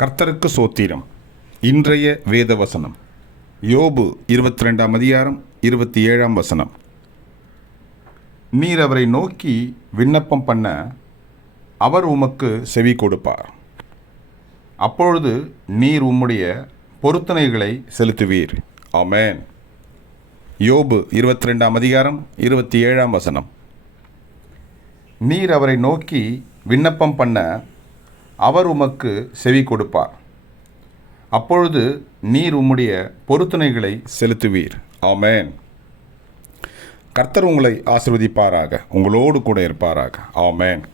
கர்த்தருக்கு சோத்திரம். இன்றைய வேத வசனம் யோபு 22ஆம் அதிகாரம் 27ஆம் வசனம். நீர் அவரை நோக்கி விண்ணப்பம் பண்ண அவர் உமக்கு செவி கொடுப்பார். அப்பொழுது நீர் உம்முடைய பொருத்தனைகளை செலுத்துவீர். ஆமென். யோபு 22ஆம் அதிகாரம் 27ஆம் வசனம். நீர் அவரை நோக்கி விண்ணப்பம் பண்ண அவர் உமக்கு செவி கொடுப்பார். அப்பொழுது நீர் உம்முடைய பொருத்தனைகளை செலுத்துவீர். ஆமென். கர்த்தர் உங்களை ஆசீர்வதிப்பாராக, உங்களோடு கூட இருப்பாராக. ஆமென்.